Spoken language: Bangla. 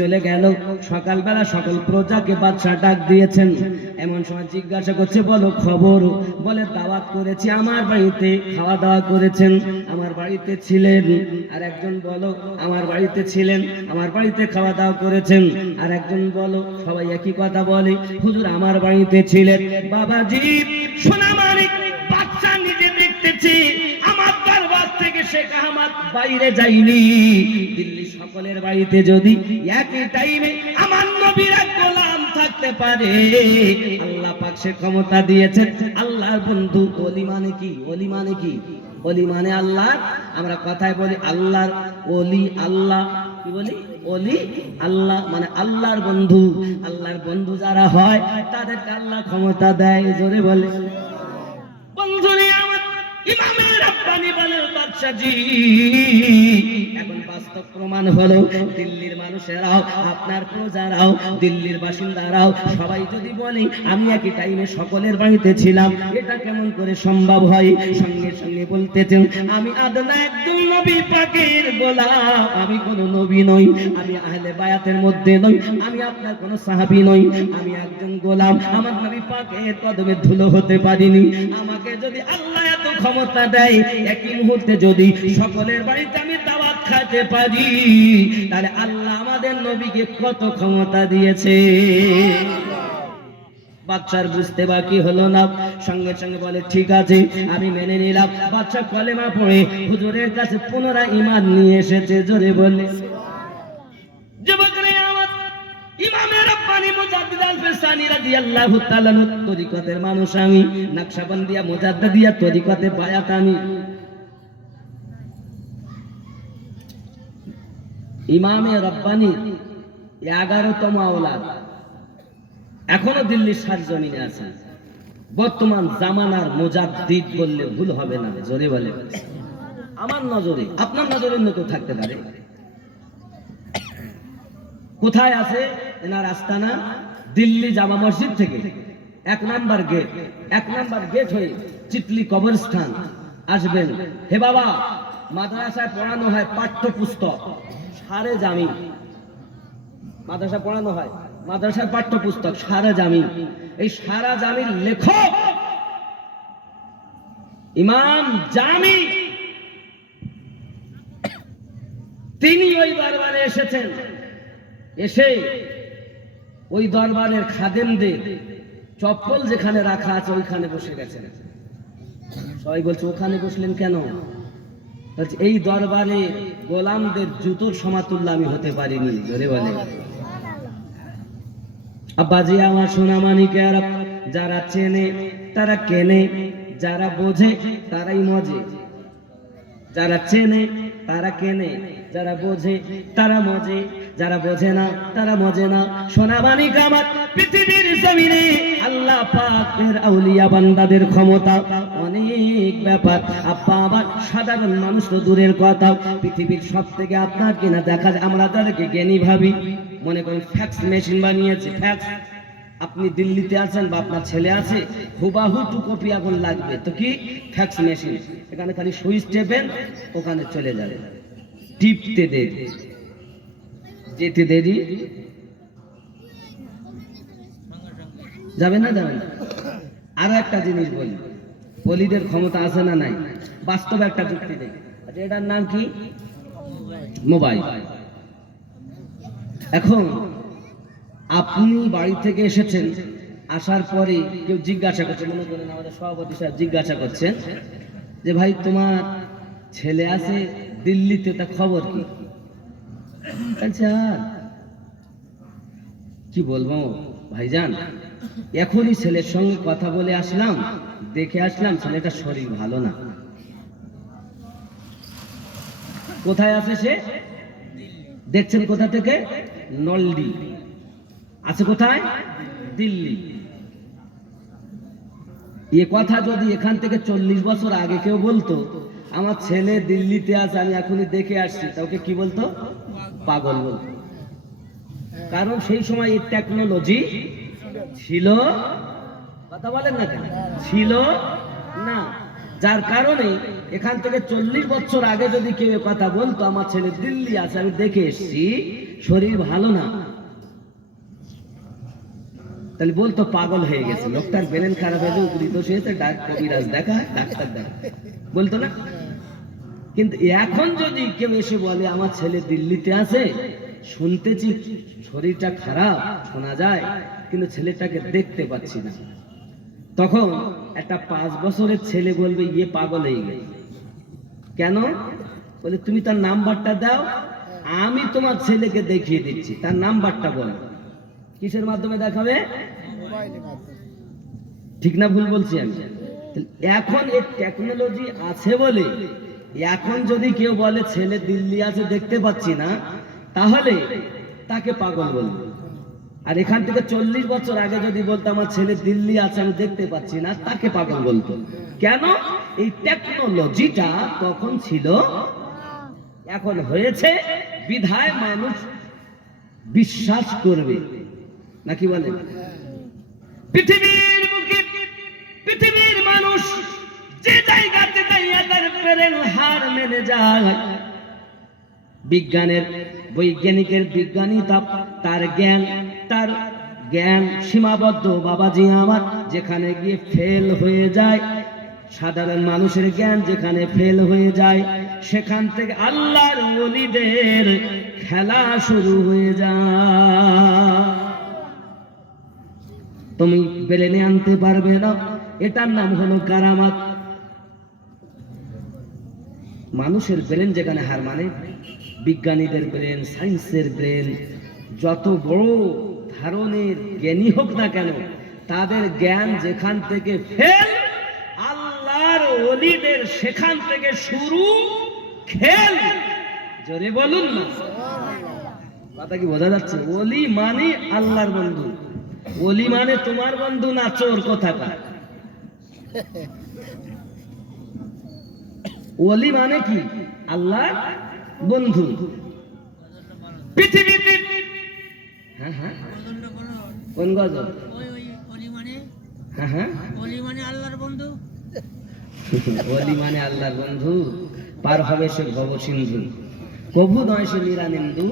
চলে গেল। সকালবেলা সকল প্রজাকে বাদশা ডাক দিয়েছেন। এমন সময় জিজ্ঞাসা করছে, বলো খবর। বলে দাওয়াত করেছি, আমার বাড়িতে খাওয়া দাওয়া করেছেন, আমার বাড়িতে ছিলেন। আর একজন বলো আমার বাড়িতে ছিলেন, আমার বাড়িতে খাওয়া দাওয়া করেছেন। আর একজন বলো, সবাই একই কথা বলে, হুজুর আমার বাড়িতে ছিলেন। বাবাজি সোনা মানিক বাদশা নিজে দেখতেছি, আমার দরবার থেকে শেখ আহমদ বাইরে যায়নি। দিল্লি সকলের বাড়িতে যদি একই টাইমে আমার নবীর এক গোলাম থাকতে পারে, আল্লাহ পাক সে ক্ষমতা দিয়েছেন। আল্লাহর বন্ধু ওলি মানে কি? ওলি মানে কি? ওলি মানে আল্লাহ। আমরা কথায় বলি আল্লাহর ওলি, আল্লাহ কি বলি? ওলি আল্লাহ মানে আল্লাহর বন্ধু। আল্লাহর বন্ধু যারা হয় তাদেরকে আল্লাহ ক্ষমতা দেয়। জোরে বলে বন্ধু আমার ইমামে রাব্বানি বলেন, বাদশাজি এখন বাস্তব প্রমাণ হলো, দিল্লির মানুষেরাও, আপনার প্রজারাও, দিল্লির বাসিন্দারাও সবাই যদি বলে আমি একই টাইমে সকলের বাড়িতে ছিলাম, এটা কেমন করে সম্ভব হয়? সঙ্গে সঙ্গে বলতেছেন, আমি আদনা একদম নবী পাকের গোলাম, আমি কোন নবী নই, আমি আহলে বায়াতের মধ্যে নই, আমি আপনার কোন সাহাবী নই, আমি একজন গোলাম, আমার নবী পাকের কদমে ধুলো হতে পারিনি। আমাকে যদি আল্লাহ এত ক্ষমতা দেয়, একই মুহূর্তে যদি সকলের বাড়িতে আমি দাওয়াত খাইতে পারি, তাহলে আল্লাহ আমাদের নবীকে কত ক্ষমতা দিয়েছে। বাদশার বুঝতে বাকি হলো না, সঙ্গে সঙ্গে বলে ঠিক আছে আমি মেনে নিলাম। বাদশা কলেমা পড়ে হুজুরের কাছে পুনরায় ঈমান নিয়ে এসেছে। জোরে বলে যুবকরা আমার ইমামে রাব্বানি মুজাদ্দিদ আল-ফিসানি রাদিয়াল্লাহু তাআলা তরিকতের মানুষ আমি, নকশবন্দিয়া মুজাদ্দিদিয়া তরিকতে বায়াত আমি। ইমামে রাব্বানি 11তম আওলাদ, এখনো দিল্লির সারজমিনে আছে। বর্তমান জামানার মুজাদ্দিদ বললে ভুল হবে না। জোরে বলে আমার নজরে, আপনার নজরে অন্য কেউ থাকতে পারে। কোথায় আছে এনার আস্তানা? দিল্লি জামা মসজিদ থেকে 1 নাম্বার গেট, 1 নাম্বার গেট হয়ে চিটলি কবরস্থান আসবেন। হে বাবা, মাদ্রাসায় পড়ানো হয় পাঠ্যপুস্তক সারে জামি, মাদ্রাসায় পড়ানো হয় মাদ্রাসার পাঠ্যপুস্তক সারা জামি। এই সারা জামির লেখক ইমাম জামি, তিনি ওই দরবারে এসেছেন। এসে ওই দরবারের খাদেমদের চপ্পল যেখানে রাখা আছে ওইখানে বসে গেছেন। সবাই বলছে ওখানে বসলেন কেন? এই দরবারে গোলামদের জুতোর সমাতুল্য আমি হতে পারিনি। জোরে বলে আব্বাজি আমার সোনা মানিকেরা, যারা চেনে তারা কেনে, যারা বোঝে তারাই মজে। যারা চেনে তারা কেনে, যারা বোঝে তারা মজে, যারা বোঝে না তারা মজে না। সোনা মানিক আমার পৃথিবীর জমিনে আল্লাহ পাকের আউলিয়া বান্দাদের ক্ষমতা অনেক ব্যাপার। আব্বা আমার সাধারণ মানুষ তো দূরের কথা, পৃথিবীর সব থেকে আপনার কিনা দেখা যায়, আমরা তাদেরকে জ্ঞানী ভাবি। মনে করেন ফ্যাক্স মেশিন বানিয়েছে, ফ্যাক্স। আপনি দিল্লিতে আছেন বা আপনার ছেলে আছে, হুবাহু 2 কপি এখন লাগবে, তো কি ফ্যাক্স মেশিন, এখানে খালি সুইচ টেপেন, ওখানে চলে যাবে। টিপতে দেরি, যেতে দেরি, যাবে না যাবে না। আরো একটা জিনিস বলি, বলিদের ক্ষমতা আছে না নাই? বাস্তবে একটা যুক্তি দেই। আচ্ছা, এটার নাম কি? মোবাইল। এখন আপনি বাড়ি থেকে এসেছেন, আসার পরে কেউ জিজ্ঞাসা করছে, মনে করেন আমাদের সভাপতি সাহেব জিজ্ঞাসা করছেন যে ভাই তোমার ছেলে আছে দিল্লিতে, তা খবর কি? আচ্ছা কি বলবো ভাইজান, এখনই ছেলের সঙ্গে কথা বলে আসলাম, দেখে আসলাম ছেলেটার শরীর ভালো না। কোথায় আছে সে? দেখছেন কোথা থেকে? নলডি আছে। কোথায়? দিল্লি। এ কথা যদি এখান থেকে 40 বছর আগে কেউ বলতো, আমার ছেলে দিল্লিতে আছে আমি এখনই দেখে আসছি, তাকে কি বলতো? পাগল বলতো। কারণ সেই সময় এই টেকনোলজি ছিল, কথা বলেন না কেন, ছিল না। যার কারণে এখান থেকে 40 বছর আগে যদি কেউ এ কথা বলতো আমার ছেলে দিল্লি আছে, আমি দেখে এসেছি, শরীর ভালো না, তাহলে বলতো পাগল হয়ে গেছে, লোকটার ব্রেন খারাপ হয়েছে, উপরিত হয়েছে, কবিরাজ দেখা, ডাক্তার দেখা, বলতো না? কিন্তু এখন যদি কেউ এসে বলে আমার ছেলে দিল্লিতে আছে, শুনতেছি শরীরটা খারাপ শোনা যায়, কিন্তু ছেলেটাকে দেখতে পাচ্ছি না, তখন একটা 5 বছরের ছেলে বলবে ইয়ে পাগল হয়ে গেছে। কেন? বলে তুমি তার নাম্বারটা দাও, আমি তোমার ছেলেকে দেখিয়ে দিচ্ছি, তার নাম্বারটা বলো। কিসের মাধ্যমে দেখাবে? ঠিক না ভুল বলছি আমি? এখন এই টেকনোলজি আছে বলে এখন যদি কেউ বলে ছেলে দিল্লি আছে দেখতে পাচ্ছি না, তাহলে তাকে পাগল বলবে। আর এখান থেকে 40 বছর আগে যদি বলতো আমার ছেলে দিল্লি আছে আমি দেখতে পাচ্ছি না, তাকে পাগল বলতো। কেন? এই টেকনোলজিটা তখন ছিল, এখন হয়েছে, বিধায় মানুষ বিশ্বাস করবে নাকি বলে? পৃথিবীর বুকে পৃথিবীর মানুষ যে জায়গাতে যাইয়া তার প্রেরণ হার মেনে যায়, বৈজ্ঞানিকের বিজ্ঞানী তার জ্ঞান সীমাবদ্ধ বাবাজি আমার, যেখানে গিয়ে ফেল হয়ে যায়, সাধারণ মানুষের জ্ঞান যেখানে ফেল হয়ে যায়, সেখান থেকে আল্লাহর ওলিদের খেলা শুরু হয়ে যায়। তুমি ব্রেনে আনতে পারবে না, এটার নাম হলো কারামাত। মানুষের ব্রেন যেখানে হার মানে, বিজ্ঞানীদের ব্রেন, সায়েন্সের ব্রেন, যত বড় ধরনের জ্ঞানী হোক না কেন, তাদের জ্ঞান যেখান থেকে ফেল, আল্লাহর ওলিদের সেখান থেকে শুরু খেল। জোরে বলুন না, কথা কি বোঝা যাচ্ছে? ওলি মানে আল্লাহর বন্ধু, ওলি মানে তোমার বন্ধু না চোর কোথাকার। ওলি মানে কি? আল্লাহ বন্ধু। পৃথিবীতে হ্যাঁ হ্যাঁ কোন গজল? হ্যাঁ হ্যাঁ ওলি মানে আল্লাহর বন্ধু, ওলি মানে আল্লাহর বন্ধু, পার হবে সে ভব সিন্ধু, কভু নয় সে নিরানিন্দু।